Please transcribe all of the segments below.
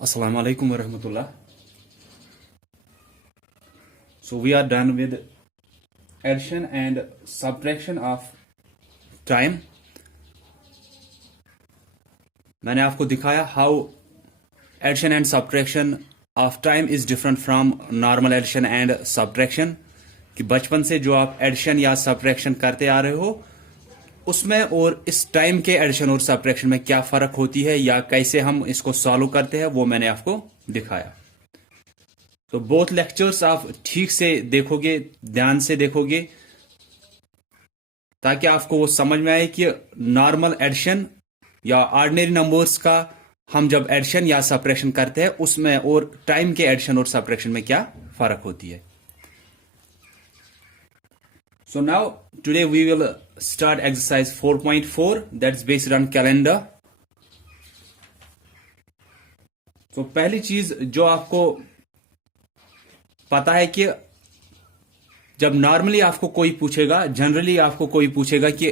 Assalamu alaikum wa rahmatullah. So we are done with addition and subtraction of time. मैंने आपको दिखाया how addition and subtraction of time is different from normal addition and subtraction. कि बचपन से जो आप addition या subtraction करते आ रहे हो उसमें और इस टाइम के एडिशन और सब्ट्रैक्शन में क्या फर्क होती है या कैसे हम इसको सॉल्व करते हैं वो मैंने आपको दिखाया। तो बोथ लेक्चर्स आप ठीक से देखोगे, ध्यान से देखोगे ताकि आपको वो समझ में आए कि नॉर्मल एडिशन या ऑर्डिनरी नंबर्स का हम जब एडिशन या सब्ट्रैक्शन करते हैं उसमें और टाइम के एडिशन और सब्ट्रैक्शन में क्या फर्क होती है। So now today we will start exercise 4.4 that's based on calendar. तो पहली चीज जो आपको पता है कि जब नॉर्मली आपको कोई पूछेगा, जनरली आपको कोई पूछेगा कि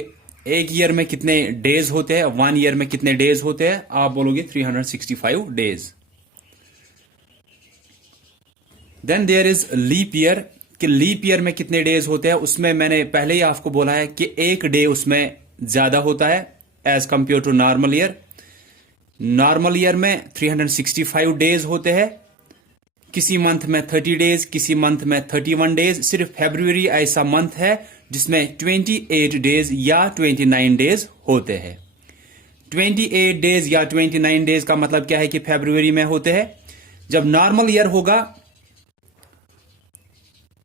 एक ईयर में कितने डेज होते हैं, 1 ईयर में कितने डेज होते हैं, आप बोलोगे 365 days. Then there is leap year कि लीप ईयर में कितने डेज होते हैं, उसमें मैंने पहले ही आपको बोला है कि एक डे उसमें ज्यादा होता है as compare to normal year. Normal year में 365 डेज होते हैं, किसी मंथ में 30 डेज, किसी मंथ में 31 डेज। सिर्फ फरवरी ऐसा मंथ है जिसमें 28 डेज या 29 डेज होते हैं। 28 डेज या 29 डेज का मतलब क्या है कि फरवरी में होते हैं। जब नॉर्मल ईयर होगा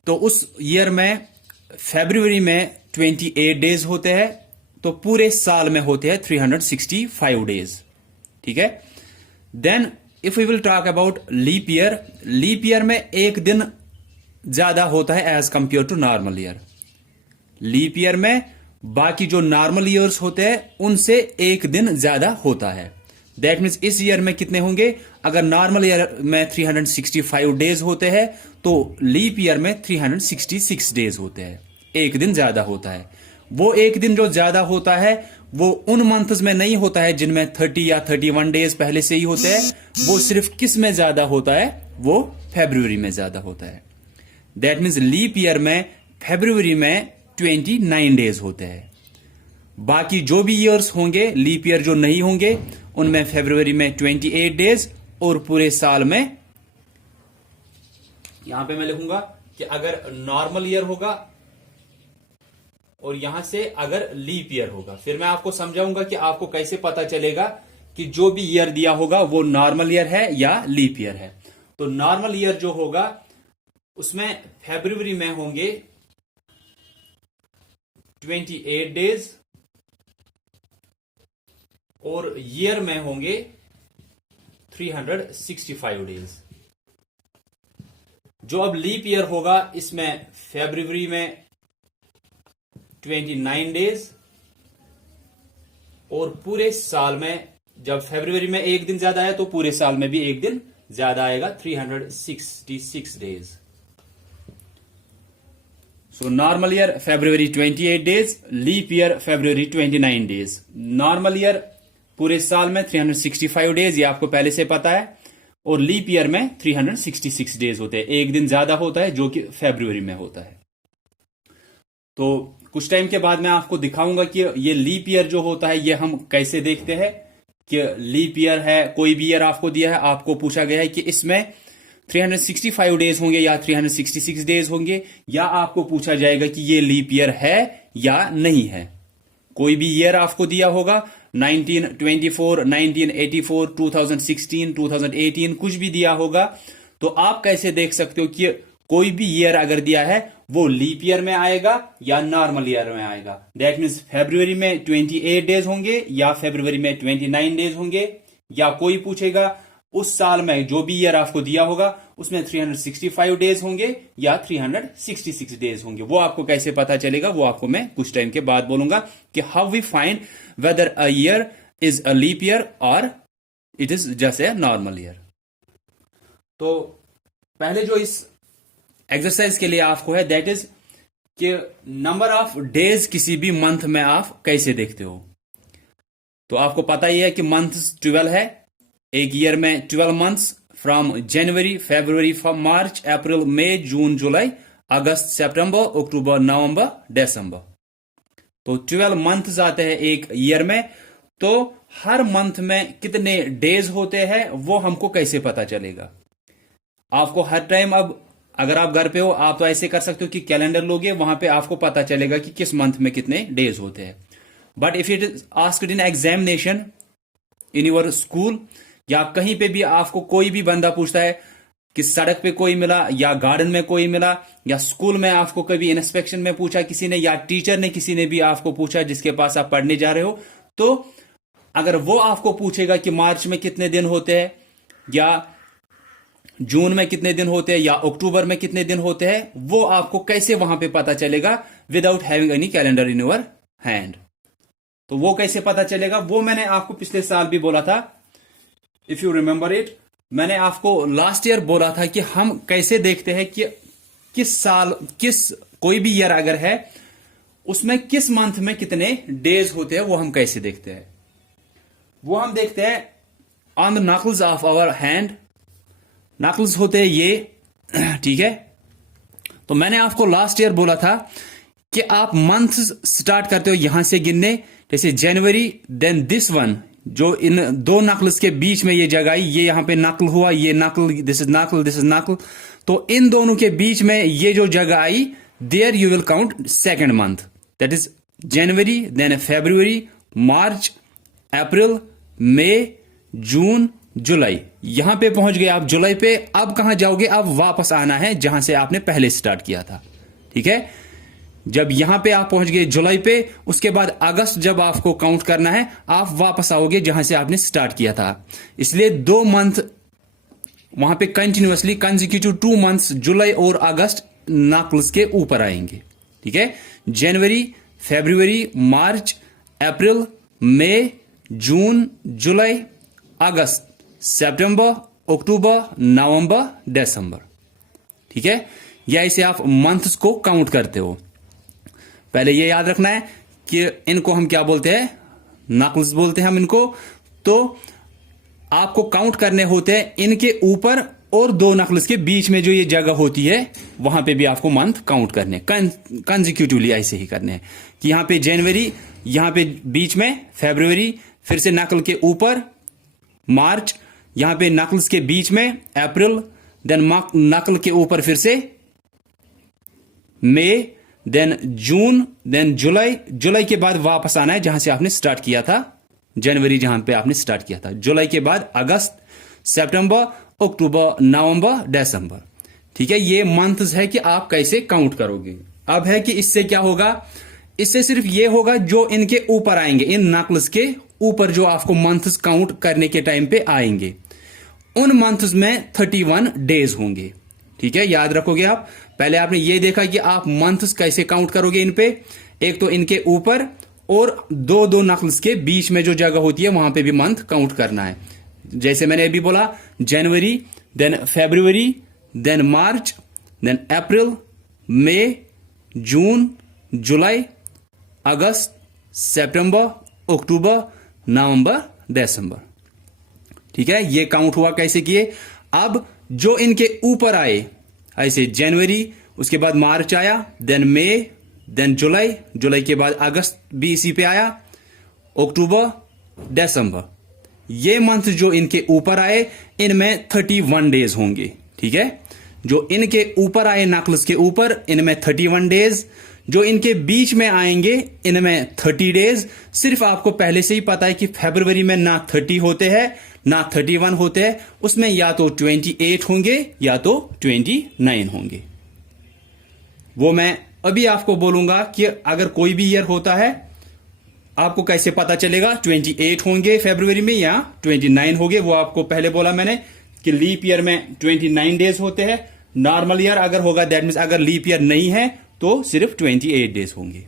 तो उस ईयर में फरवरी में 28 डेज होते हैं, तो पूरे साल में होते हैं 365 डेज। ठीक है। Then if we will talk about leap year, leap year में एक दिन ज्यादा होता है as compare to normal year. Leap year में बाकी जो नॉर्मल ईयर्स होते हैं उनसे एक दिन ज्यादा होता है। दैट मीन्स इस ईयर में कितने होंगे, अगर नॉर्मल ईयर में 365 डेज होते हैं तो लीप ईयर में 366 डेज होते हैं, एक दिन ज्यादा होता है। वो एक दिन जो ज्यादा होता है वो उन मंथ्स में नहीं होता है जिनमें 30 या 31 डेज पहले से ही होते हैं। वो सिर्फ किस में ज्यादा होता है, वो फरवरी में ज्यादा होता है। दैट मीन्स लीप ईयर में फरवरी में 29 डेज होते हैं। बाकी जो भी ईयर्स होंगे, लीप ईयर जो नहीं होंगे, उनमें फरवरी में 28 डेज और पूरे साल में, यहां पे मैं लिखूंगा कि अगर नॉर्मल ईयर होगा और यहां से अगर लीप ईयर होगा, फिर मैं आपको समझाऊंगा कि आपको कैसे पता चलेगा कि जो भी ईयर दिया होगा वो नॉर्मल ईयर है या लीप ईयर है। तो नॉर्मल ईयर जो होगा उसमें फरवरी में होंगे 28 डेज और ईयर में होंगे 365 डेज। जो अब लीप ईयर होगा इसमें फरवरी में 29 डेज और पूरे साल में, जब फरवरी में एक दिन ज्यादा है तो पूरे साल में भी एक दिन ज्यादा आएगा, 366 डेज। सो नॉर्मल ईयर फरवरी 28 डेज, लीप ईयर फरवरी 29 डेज। नॉर्मल ईयर पूरे साल में 365 डेज, ये आपको पहले से पता है, और लीप ईयर में 366 डेज होते हैं, एक दिन ज्यादा होता है जो कि फरवरी में होता है। तो कुछ टाइम के बाद मैं आपको दिखाऊंगा कि ये लीप ईयर जो होता है ये हम कैसे देखते हैं। कि लीप ईयर है, कोई भी ईयर आपको दिया है, आपको पूछा गया है कि इसमें 365 डेज होंगे या 366 डेज होंगे, या आपको पूछा जाएगा कि ये लीप ईयर है या नहीं है। कोई भी ईयर आपको दिया होगा, 1924, 1984, 2016, 2018, कुछ भी दिया होगा, तो आप कैसे देख सकते हो कि कोई भी ईयर अगर दिया है वो लीप ईयर में आएगा या नॉर्मल ईयर में आएगा। दैट मीन्स फरवरी में 28 डेज होंगे या फरवरी में 29 डेज होंगे, या कोई पूछेगा उस साल में जो भी ईयर आपको दिया होगा उसमें 365 डेज होंगे या 366 डेज होंगे। वो आपको कैसे पता चलेगा वो आपको मैं कुछ टाइम के बाद बोलूंगा कि how we find whether a year is a leap year और it is just a normal year. तो पहले जो इस एक्सरसाइज के लिए आपको है दैट इज कि नंबर ऑफ डेज किसी भी मंथ में आप कैसे देखते हो। तो आपको पता ही है कि मंथ 12 है, एक ईयर में 12 months from January, February, March, April, May, June, जुलाई, अगस्त, सितंबर, अक्टूबर, नवंबर, दिसंबर। तो 12 मंथ्स आते हैं एक ईयर में। तो हर मंथ में कितने डेज होते हैं वो हमको कैसे पता चलेगा? आपको हर टाइम, अब अगर आप घर पे हो आप तो ऐसे कर सकते हो कि कैलेंडर लोगे, वहां पे आपको पता चलेगा कि किस मंथ में कितने डेज होते हैं। But if it is asked in examination in your school, या कहीं पे भी आपको कोई भी बंदा पूछता है कि सड़क पे कोई मिला या गार्डन में कोई मिला, या स्कूल में आपको कभी इंस्पेक्शन में पूछा किसी ने, या टीचर ने किसी ने भी आपको पूछा जिसके पास आप पढ़ने जा रहे हो, तो अगर वो आपको पूछेगा कि मार्च में कितने दिन होते हैं, या जून में कितने दिन होते हैं, या अक्टूबर में कितने दिन होते हैं, वो आपको कैसे वहां पे पता चलेगा without having any calendar in your hand? तो वो कैसे पता चलेगा? वो मैंने आपको पिछले साल भी बोला था, इफ यू रिमेंबर इट। मैंने आपको लास्ट ईयर बोला था कि हम कैसे देखते हैं कि किस साल, कोई भी ईयर अगर है उसमें किस मंथ में कितने डेज होते हैं, वो हम कैसे देखते हैं? वो हम देखते हैं on the knuckles of our hand. Knuckles होते हैं ये, ठीक है। तो मैंने आपको लास्ट ईयर बोला था कि आप मंथ स्टार्ट करते हो यहां से गिनने, जैसे जनवरी, देन दिस वन, जो इन दो नकल्स के बीच में ये जगह आई, ये यहां पे नकल हुआ, ये नकल, दिस इज नकल, दिस इज नकल। तो इन दोनों के बीच में ये जो जगह आई, there you will count second month, that is January, then February, March, April, May, June, July. यहां पे पहुंच गए आप जुलाई पे। अब कहां जाओगे? अब वापस आना है जहां से आपने पहले स्टार्ट किया था, ठीक है। जब यहां पे आप पहुंच गए जुलाई पे, उसके बाद अगस्त जब आपको काउंट करना है, आप वापस आओगे जहां से आपने स्टार्ट किया था। इसलिए 2 मंथ वहां पे कंटिन्यूअसली कंसेक्यूटिव 2 मंथ्स जुलाई और अगस्त नकल्स के ऊपर आएंगे, ठीक है। जनवरी, फरवरी, मार्च, अप्रैल, मई, जून, जुलाई, अगस्त, सितंबर, अक्टूबर, नवंबर, दिसंबर, ठीक है। या इसे आप मंथ्स को काउंट करते हो। पहले ये याद रखना है कि इनको हम क्या बोलते हैं? नकल्स बोलते हैं हम इनको। तो आपको काउंट करने होते हैं इनके ऊपर और 2 नकल्स के बीच में जो ये जगह होती है, वहां पे भी आपको मंथ काउंट करने, कंसेक्यूटिवली ऐसे ही करने हैं कि यहां पे जनवरी, यहां पे बीच में फरवरी, फिर से नकल के ऊपर मार्च, यहां पे नकल्स के बीच में अप्रैल, देन नकल के ऊपर फिर से मई, देन जून, देन जुलाई। जुलाई के बाद वापस आना है जहां से आपने स्टार्ट किया था, जनवरी जहां पे आपने स्टार्ट किया था। जुलाई के बाद अगस्त, सितंबर, अक्टूबर, नवंबर, दिसंबर, ठीक है। ये मंथ्स है कि आप कैसे काउंट करोगे। अब है कि इससे क्या होगा? इससे सिर्फ ये होगा जो इनके ऊपर आएंगे, इन नकल्स के ऊपर जो आपको मंथ्स काउंट करने के टाइम पे आएंगे, उन मंथ्स में 31 डेज होंगे, ठीक है। याद रखोगे आप। पहले आपने ये देखा कि आप मंथ्स कैसे काउंट करोगे इन पे। एक तो इनके ऊपर और 2 नकल्स के बीच में जो जगह होती है वहां पे भी मंथ काउंट करना है। जैसे मैंने अभी बोला, जनवरी, देन फरवरी, देन मार्च, देन अप्रैल, मई, जून, जुलाई, अगस्त, सितंबर, अक्टूबर, नवंबर, दिसंबर, ठीक है। ये काउंट हुआ कैसे किए? अब जो इनके ऊपर आए, ऐसे जनवरी, उसके बाद मार्च आया, देन मई, देन जुलाई, जुलाई के बाद अगस्त भी इसी पे आया, अक्टूबर, दिसंबर। ये मंथ जो इनके ऊपर आए, इनमें 31 डेज होंगे, ठीक है। जो इनके ऊपर आए नकल्स के ऊपर, इनमें 31 डेज। जो इनके बीच में आएंगे, इनमें 30 डेज। सिर्फ आपको पहले से ही पता है कि फरवरी में ना 30 होते हैं ना 31 होते हैं, उसमें या तो 28 होंगे या तो 29 होंगे। वो मैं अभी आपको बोलूंगा कि अगर कोई भी ईयर होता है, आपको कैसे पता चलेगा 28 होंगे फरवरी में या 29 होंगे। वो आपको पहले बोला मैंने कि लीप ईयर में 29 डेज होते हैं। नॉर्मल ईयर अगर होगा, दैट मीन्स अगर लीप ईयर नहीं है तो सिर्फ 28 डेज होंगे।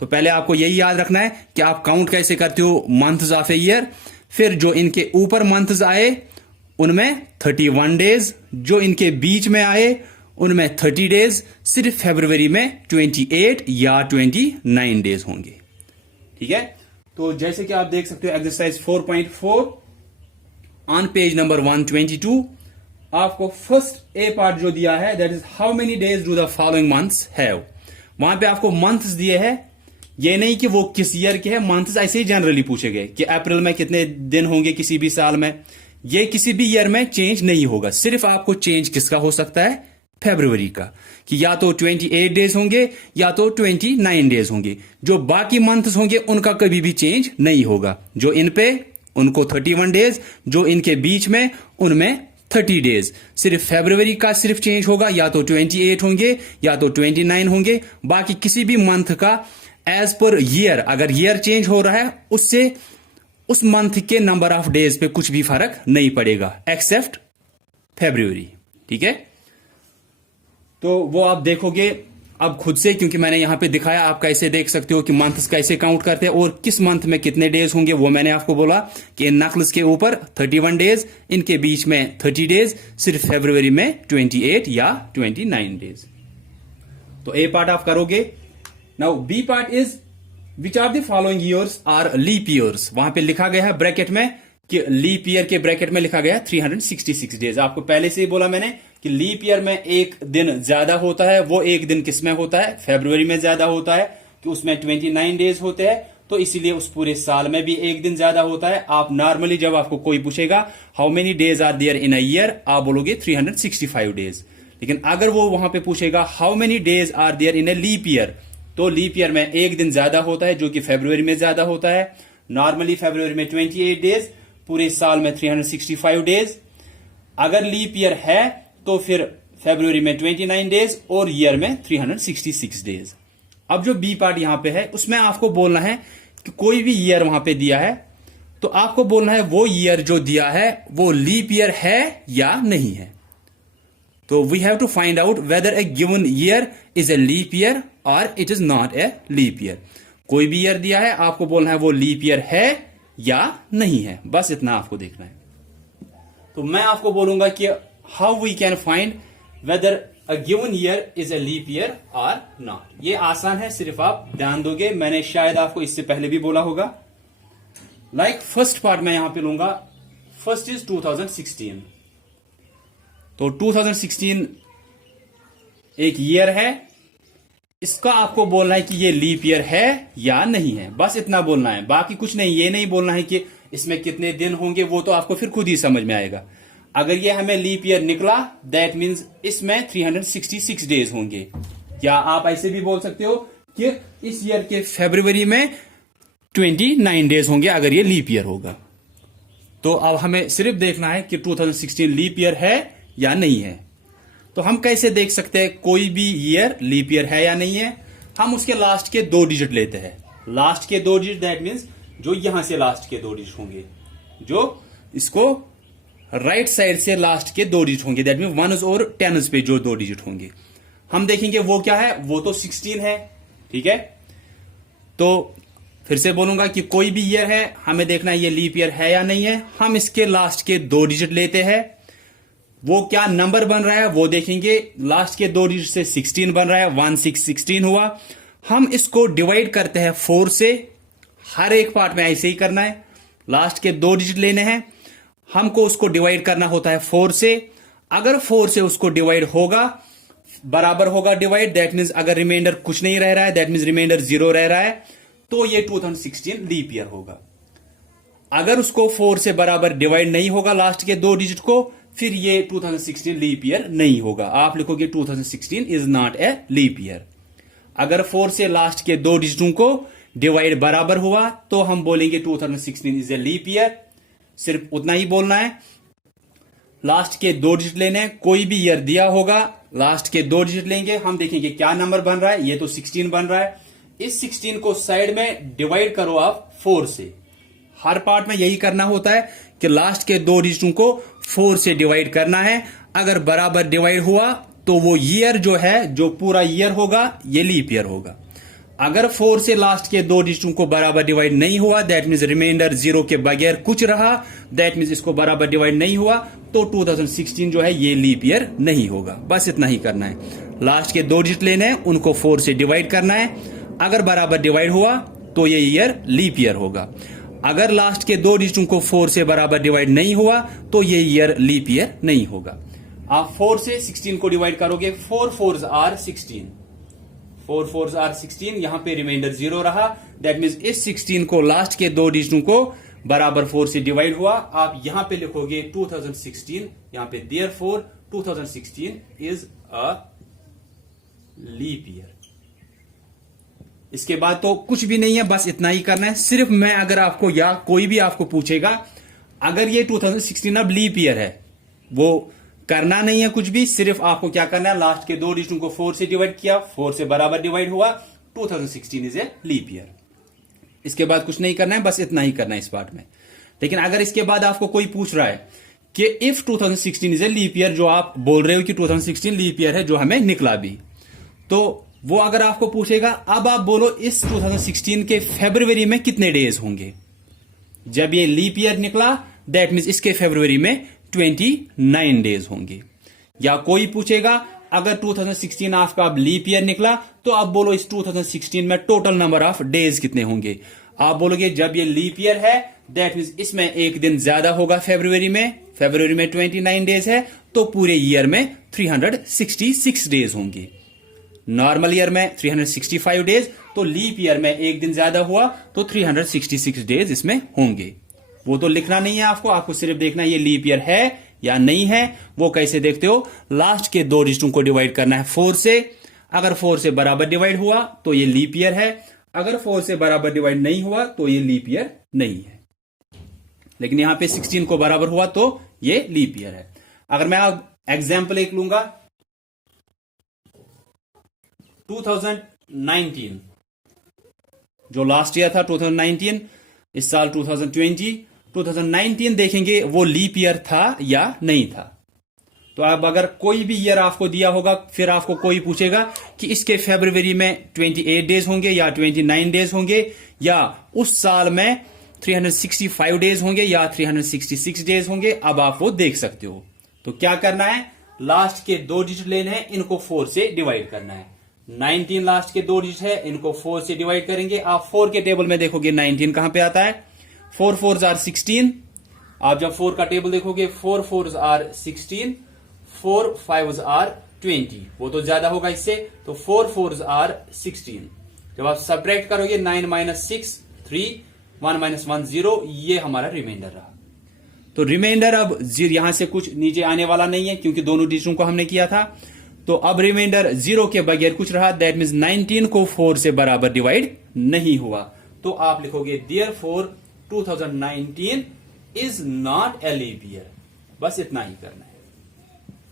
तो पहले आपको यही याद रखना है कि आप काउंट कैसे करते हो मंथ्स ऑफ ए ईयर। फिर जो इनके ऊपर मंथ्स आए उनमें 31 डेज, जो इनके बीच में आए उनमें 30 डेज। सिर्फ फरवरी में 28 या 29 डेज होंगे, ठीक है। तो जैसे कि आप देख सकते हो एक्सरसाइज 4.4, ऑन पेज नंबर 122 आपको फर्स्ट ए पार्ट जो दिया है that is how many days do the following months have. वहां पे आपको मंथ्स दिए हैं, ये नहीं कि वो किस ईयर के हैं, मंथ्स ऐसे ही जनरली पूछे गए कि अप्रैल में कितने दिन होंगे किसी भी साल में। ये किसी भी ईयर में चेंज नहीं होगा, सिर्फ आपको चेंज किसका हो सकता है, फरवरी का, कि या तो 28 डेज होंगे या तो 29 डेज होंगे। जो बाकी मंथ्स होंगे उनका कभी भी चेंज नहीं होगा। जो इन पे उनको 31 डेज, जो इनके बीच में उनमें 30 डेज। सिर्फ फरवरी का सिर्फ चेंज होगा, या तो 28 होंगे या तो 29 होंगे। बाकी किसी भी मंथ का एज पर ईयर, अगर ईयर चेंज हो रहा है उससे उस मंथ के नंबर ऑफ डेज पे कुछ भी फर्क नहीं पड़ेगा एक्सेप्ट फरवरी। ठीक है, तो वो आप देखोगे अब खुद से, क्योंकि मैंने यहां पे दिखाया। आप कैसे देख सकते हो कि मंथ्स कैसे काउंट करते हैं और किस मंथ में कितने डेज होंगे, वो मैंने आपको बोला कि इन नकल्स के ऊपर 31 डेज, इनके बीच में 30 डेज, सिर्फ फरवरी में 28 या 29 डेज। तो ए पार्ट आप करोगे। Now B part is which are the following years are leap years. वहां पे लिखा गया है ब्रैकेट में कि लीप ईयर के ब्रैकेट में लिखा गया 366 डेज। आपको पहले से ही बोला मैंने कि लीप ईयर में एक दिन ज्यादा होता है। वो एक दिन किसमें होता है, फरवरी में ज्यादा होता है कि उसमें 29 डेज होते हैं, तो इसीलिए उस पूरे साल में भी एक दिन ज्यादा होता है। आप नॉर्मली जब आपको कोई पूछेगा how many days are there in a year, आप बोलोगे 365 डेज। लेकिन अगर वो वहां पे पूछेगा how many days are there in a leap year, तो लीप ईयर में एक दिन ज्यादा होता है जो कि फरवरी में ज्यादा होता है। नॉर्मली फरवरी में 28 डेज, पूरे साल में 365 डेज। अगर लीप ईयर है तो फिर फरवरी में 29 डेज और ईयर में 366 डेज। अब जो बी पार्ट यहां पे है उसमें आपको बोलना है कि कोई भी ईयर वहां पे दिया है तो आपको बोलना है वो ईयर जो दिया है वो लीप ईयर है या नहीं है। तो we have to find out whether a given year is a leap year और it is not a leap year. कोई भी ईयर दिया है, आपको बोलना है वो लीप ईयर है या नहीं है, बस इतना आपको देखना है। तो मैं आपको बोलूंगा कि how we can find whether a given year is a leap year और नॉट। ये आसान है, सिर्फ आप ध्यान दोगे। मैंने शायद आपको इससे पहले भी बोला होगा। लाइक फर्स्ट पार्ट मैं यहां पे लूंगा, फर्स्ट इज 2016। तो 2016 एक ईयर है, इसका आपको बोलना है कि ये लीप ईयर है या नहीं है, बस इतना बोलना है। बाकी कुछ नहीं, ये नहीं बोलना है कि इसमें कितने दिन होंगे, वो तो आपको फिर खुद ही समझ में आएगा। अगर ये हमें लीप ईयर निकला दैट मीन्स इसमें 366 डेज होंगे। या आप ऐसे भी बोल सकते हो कि इस ईयर के फरवरी में 29 डेज होंगे अगर ये लीप ईयर होगा। तो अब हमें सिर्फ देखना है कि 2016 लीप ईयर है या नहीं है। तो हम कैसे देख सकते हैं कोई भी ईयर लीप ईयर है या नहीं है? हम उसके लास्ट के 2 डिजिट लेते हैं। लास्ट के 2 डिजिट दैट मीन्स जो यहां से लास्ट के 2 डिजिट होंगे, जो इसको राइट साइड से लास्ट के 2 डिजिट होंगे, दैट मीन 1s और 10s पे जो 2 डिजिट होंगे, हम देखेंगे वो क्या है। वो तो 16 है। ठीक है, तो फिर से बोलूंगा कि कोई भी ईयर है, हमें देखना है ये लीप ईयर है या नहीं है। हम इसके लास्ट के 2 डिजिट लेते हैं, वो क्या नंबर बन रहा है वो देखेंगे। लास्ट के 2 डिजिट से 16 बन रहा है, 1 6 16 हुआ। हम इसको डिवाइड करते हैं 4 से। हर एक पार्ट में ऐसे ही करना है। लास्ट के 2 डिजिट लेने हैं, हमको उसको डिवाइड करना होता है 4 से। अगर 4 से उसको डिवाइड होगा, बराबर होगा डिवाइड, दैट मीन्स अगर रिमाइंडर कुछ नहीं रह रहा है, दैट मीन्स रिमाइंडर 0 रह रहा है, तो ये 2016 लीप ईयर होगा। अगर उसको 4 से बराबर डिवाइड नहीं होगा लास्ट के 2 डिजिट को, फिर ये 2016 लीप ईयर नहीं होगा। आप लिखोगे 2016 is not a leap year. अगर 4 से लास्ट के 2 डिजिटों को डिवाइड बराबर हुआ तो हम बोलेंगे 2016 इज ए लीप ईयर। सिर्फ उतना ही बोलना है। लास्ट के 2 डिजिट लेने, कोई भी ईयर दिया होगा, लास्ट के 2 डिजिट लेंगे, हम देखेंगे क्या नंबर बन रहा है। ये तो 16 बन रहा है। इस 16 को साइड में डिवाइड करो आप 4 से। हर पार्ट में यही करना होता है कि लास्ट के 2 डिजिटों को 4 से डिवाइड करना है। अगर बराबर डिवाइड हुआ तो वो ईयर जो है, जो पूरा ईयर होगा, ये लीप ईयर होगा। अगर 4 से लास्ट के 2 डिजिटों को बराबर डिवाइड नहीं हुआ, दैट मीन्स रिमाइंडर 0 के बगैर कुछ रहा, दैट मीन्स इसको बराबर डिवाइड नहीं हुआ, तो 2016 जो है ये लीप ईयर नहीं होगा। बस इतना ही करना है। लास्ट के 2 डिजिट लेने हैं, उनको 4 से डिवाइड करना है। अगर बराबर डिवाइड हुआ तो ये ईयर लीप ईयर होगा। अगर लास्ट के दो डिजिटों को 4 से बराबर डिवाइड नहीं हुआ तो ये ईयर लीप ईयर नहीं होगा। आप 4 से 16 को डिवाइड करोगे, 4 4s आर 16, 4 4s आर 16, यहां पे रिमाइंडर 0 रहा। दैट मीन्स इस 16 को लास्ट के दो डिजिटों को बराबर 4 से डिवाइड हुआ। आप यहां पे लिखोगे 2016, यहां पे therefore 2016 is a leap year. इसके बाद तो कुछ भी नहीं है, बस इतना ही करना है। सिर्फ मैं अगर आपको या कोई भी आपको पूछेगा अगर ये 2016 अब लीप ईयर है, वो करना नहीं है कुछ भी, सिर्फ आपको क्या करना है, लास्ट के दो डिजिटों को 4 से डिवाइड किया, 4 से बराबर डिवाइड हुआ, 2016 इज ए लीप ईयर। इसके बाद कुछ नहीं करना है, बस इतना ही करना है इस पार्ट में। लेकिन अगर इसके बाद आपको कोई पूछ रहा है कि if 2016 is a leap year, जो आप बोल रहे हो कि 2016 लीप ईयर है, जो हमें निकला भी, तो वो अगर आपको पूछेगा अब आप बोलो इस 2016 के फरवरी में कितने डेज होंगे। जब ये लीप ईयर निकला दैट मीन्स इसके फरवरी में 29 डेज होंगे। या कोई पूछेगा अगर 2016 आपका अब लीप ईयर निकला तो आप बोलो इस 2016 में टोटल नंबर ऑफ डेज कितने होंगे। आप बोलोगे जब ये लीप ईयर है दैट मीन्स इसमें एक दिन ज्यादा होगा फरवरी में 29 डेज है, तो पूरे ईयर में 366 डेज होंगे। नॉर्मल ईयर में 365 डेज, तो लीप ईयर में एक दिन ज्यादा हुआ तो 366 डेज इसमें होंगे। वो तो लिखना नहीं है आपको, आपको सिर्फ देखना ये लीप ईयर है या नहीं है। वो कैसे देखते हो, लास्ट के दो डिजिटों को डिवाइड करना है 4 से। अगर 4 से बराबर डिवाइड हुआ तो ये लीप ईयर है, अगर 4 से बराबर डिवाइड नहीं हुआ तो ये लीप ईयर नहीं है। लेकिन यहां पे 16 को बराबर हुआ तो ये लीप ईयर है। अगर मैं अब एग्जाम्पल एक लूंगा, 2019 जो लास्ट ईयर था 2019, इस साल 2019 देखेंगे वो लीप ईयर था या नहीं था। तो अब अगर कोई भी ईयर आपको दिया होगा, फिर आपको कोई पूछेगा कि इसके फरवरी में 28 डेज होंगे या 29 डेज होंगे, या उस साल में 365 डेज होंगे या 366 डेज होंगे, अब आप वो देख सकते हो। तो क्या करना है, लास्ट के दो डिजिट लेने हैं, इनको 4 से डिवाइड करना है। 19 लास्ट के दो डिजिट है, इनको 4 से डिवाइड करेंगे। आप 4 के टेबल में देखोगे 19 कहां पे आता है, 4 4s आर 16। आप जब 4 का टेबल देखोगे 4 4s आर 16, 4 5s आर 20, वो तो ज्यादा होगा इससे, तो 4 4s आर 16। जब आप सब्ट्रैक्ट करोगे 9 - 6 3 1 - 1 0, ये हमारा रिमाइंडर रहा। तो रिमाइंडर अब यहां से कुछ नीचे आने वाला नहीं है क्योंकि दोनों डिजिटों को हमने किया था। तो अब रिमाइंडर 0 के बगैर कुछ रहा, दैट मीन्स 19 को 4 से बराबर डिवाइड नहीं हुआ। तो आप लिखोगे therefore 2019 is not a leap year. बस इतना ही करना है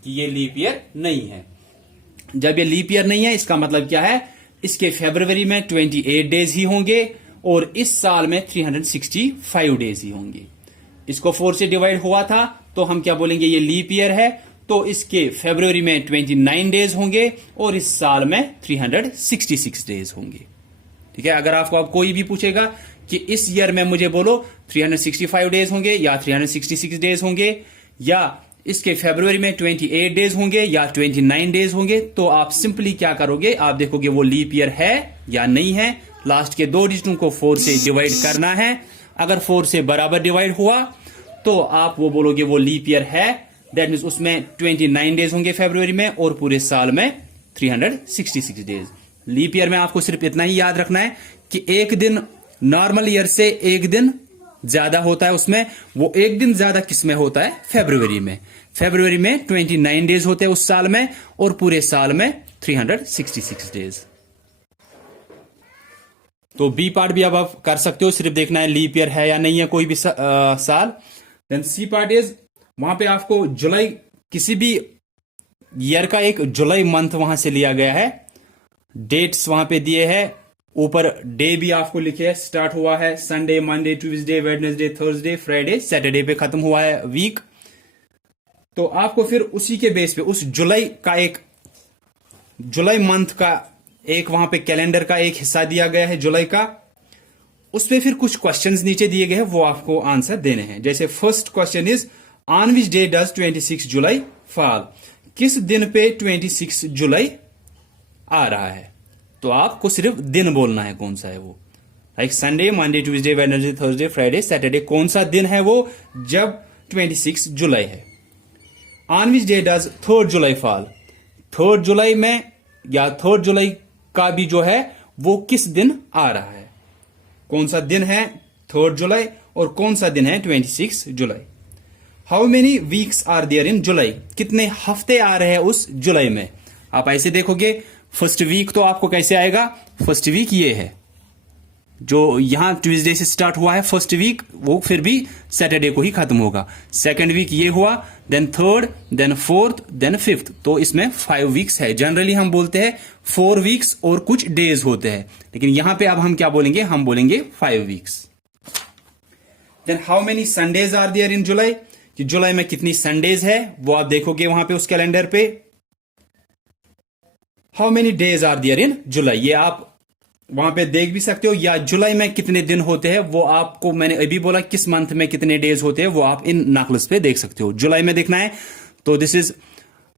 कि ये लीप ईयर नहीं है। जब ये लीप ईयर नहीं है इसका मतलब क्या है, इसके फरवरी में 28 डेज ही होंगे और इस साल में 365 डेज ही होंगे। इसको 4 से डिवाइड हुआ था तो हम क्या बोलेंगे, ये लीप ईयर है, तो इसके फरवरी में 29 डेज होंगे और इस साल में 366 डेज होंगे। ठीक है। अगर आपको अब कोई भी पूछेगा कि इस ईयर में मुझे बोलो 365 डेज होंगे या 366 डेज होंगे, या इसके फरवरी में 28 डेज होंगे या 29 डेज होंगे, तो आप सिंपली क्या करोगे, आप देखोगे वो लीप ईयर है या नहीं है। लास्ट के दो डिजिटों को 4 से डिवाइड करना है। अगर 4 से बराबर डिवाइड हुआ तो आप वो बोलोगे वो लीप ईयर है, दैट मीन्स उसमें 29 डेज होंगे फरवरी में और पूरे साल में 366 डेज। लीप ईयर में आपको सिर्फ इतना ही याद रखना है कि एक दिन नॉर्मल ईयर से एक दिन ज्यादा होता है, उसमें वो एक दिन ज्यादा किस में होता है, फरवरी में। फरवरी में 29 डेज होते हैं उस साल में और पूरे साल में 366 डेज। तो बी पार्ट भी अब आप कर सकते हो, सिर्फ देखना है लीप ईयर है या नहीं है कोई भी साल। देन सी पार्ट इज, वहां पे आपको जुलाई, किसी भी ईयर का एक जुलाई मंथ वहां से लिया गया है, डेट्स वहां पे दिए हैं, ऊपर डे भी आपको लिखे है, स्टार्ट हुआ है Sunday, Monday, Tuesday, Wednesday, Thursday, Friday, Saturday पे खत्म हुआ है वीक। तो आपको फिर उसी के बेस पे उस जुलाई का एक, जुलाई मंथ का एक वहां पे कैलेंडर का एक हिस्सा दिया गया है जुलाई का, उस पे फिर कुछ क्वेश्चंस नीचे दिए गए हैं, वो आपको आंसर देने हैं। जैसे first question is on which day does 26 July fall, किस दिन पे 26 जुलाई आ रहा है। तो आपको सिर्फ दिन बोलना है कौन सा है वो। Like Sunday, Monday, Tuesday, Wednesday, Thursday, Friday, Saturday. कौन सा दिन है वो? जब 26 जुलाई है। On which day does 3 July fall? 3 जुलाई में या 3 जुलाई का भी जो है वो किस दिन आ रहा है? कौन सा दिन है 3 जुलाई और कौन सा दिन है 26 जुलाई? How many weeks are there in July? कितने हफ्ते आ रहे हैं उस जुलाई में? आप ऐसे देखोगे, फर्स्ट वीक तो आपको कैसे आएगा? फर्स्ट वीक ये है जो यहां ट्यूसडे से स्टार्ट हुआ है, फर्स्ट वीक, वो फिर भी सैटरडे को ही खत्म होगा। सेकंड वीक ये हुआ, then third, then fourth, then fifth. तो इसमें 5 वीक्स है। जनरली हम बोलते हैं 4 वीक्स और कुछ डेज होते हैं, लेकिन यहां पे अब हम क्या बोलेंगे? हम बोलेंगे 5 weeks. Then how many Sundays are there in July? कि जुलाई में कितनी संडेज है वो आप देखोगे वहां पे उस कैलेंडर पे। How many days are there in July, ये आप वहां पे देख भी सकते हो। या जुलाई में कितने दिन होते हैं वो आपको, मैंने अभी बोला किस मंथ में कितने डेज होते हैं वो आप इन नकल्स पे देख सकते हो। जुलाई में देखना है तो this is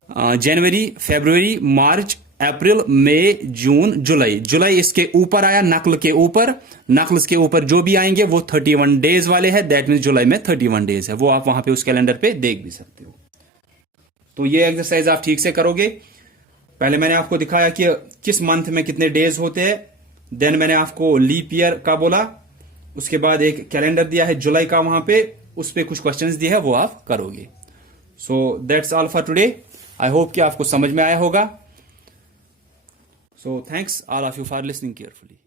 January, February, March, April, May, June, जुलाई। जुलाई इसके ऊपर आया, नकल के ऊपर। नकल्स के ऊपर जो भी आएंगे वो 31 डेज वाले हैं। दैट मीन जुलाई में 31 डेज है, वो आप वहां पे उस कैलेंडर पे देख भी सकते हो। तो ये एक्सरसाइज आप ठीक से करोगे। पहले मैंने आपको दिखाया कि किस मंथ में कितने डेज होते हैं, देन मैंने आपको लीप ईयर का बोला, उसके बाद एक कैलेंडर दिया है जुलाई का, वहां पे उस पे कुछ क्वेश्चंस दिए हैं वो आप करोगे। So that's all for today. I hope कि आपको समझ में आया होगा। So thanks all of you for listening carefully.